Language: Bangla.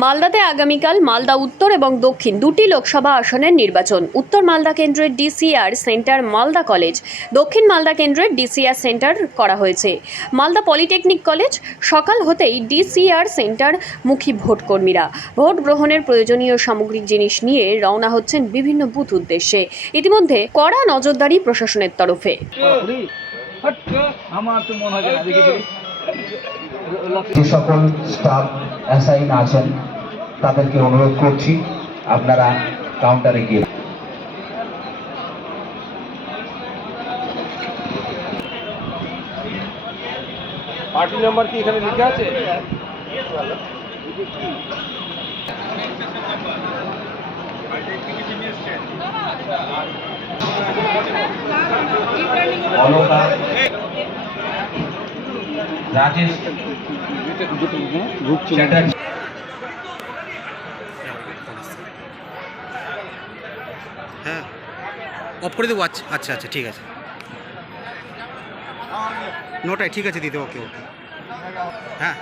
মালদাতে আগামীকাল মালদা উত্তর এবং দক্ষিণ দুটি লোকসভা আসনের নির্বাচন। উত্তর মালদা কেন্দ্রের ডিসিআর সেন্টার মালদা কলেজ, দক্ষিণ মালদা কেন্দ্রের ডিসিআর সেন্টার করা হয়েছে। মালদা পলিটেকনিক কলেজ সকাল হতেই ডিসিআর সেন্টার মুখী ভোটকর্মীরা ভোট গ্রহণের প্রয়োজনীয় সামগ্রিক জিনিস নিয়ে রওনা হচ্ছেন বিভিন্ন বুথ উদ্দেশ্যে। ইতিমধ্যে কড়া নজরদারি প্রশাসনের তরফে। যে সকল স্টাফ অ্যাসাইন আছেন তাদেরকে অনুরোধ করছি আপনারা কাউন্টারে গিয়ে পার্টি নাম্বার কি এখানে লেখা আছে? অলকা রাজেশ চ্যাটার্জি হ্যাঁ অফ করে দেবো। আচ্ছা আচ্ছা আচ্ছা ঠিক আছে, নোটাই ঠিক আছে দিতে। ওকে ওকে হ্যাঁ।